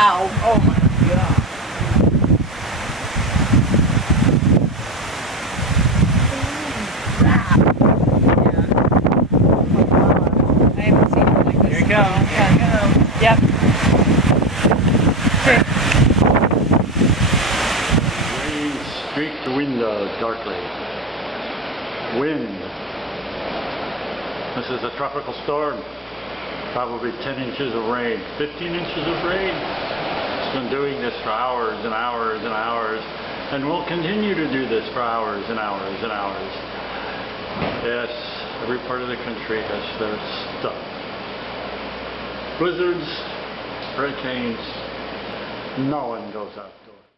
Wow. Oh my God. I haven't seen it like this. Here it comes. Here it comes. Yep. Okay. Rain streaked the window darkly. Wind. This is a tropical storm. Probably 10 inches of rain, 15 inches of rain. It's been doing this for hours and hours and hours, and will continue to do this for hours and hours and hours. Yes, every part of the country has their stuff. Blizzards, hurricanes, no one goes outdoors.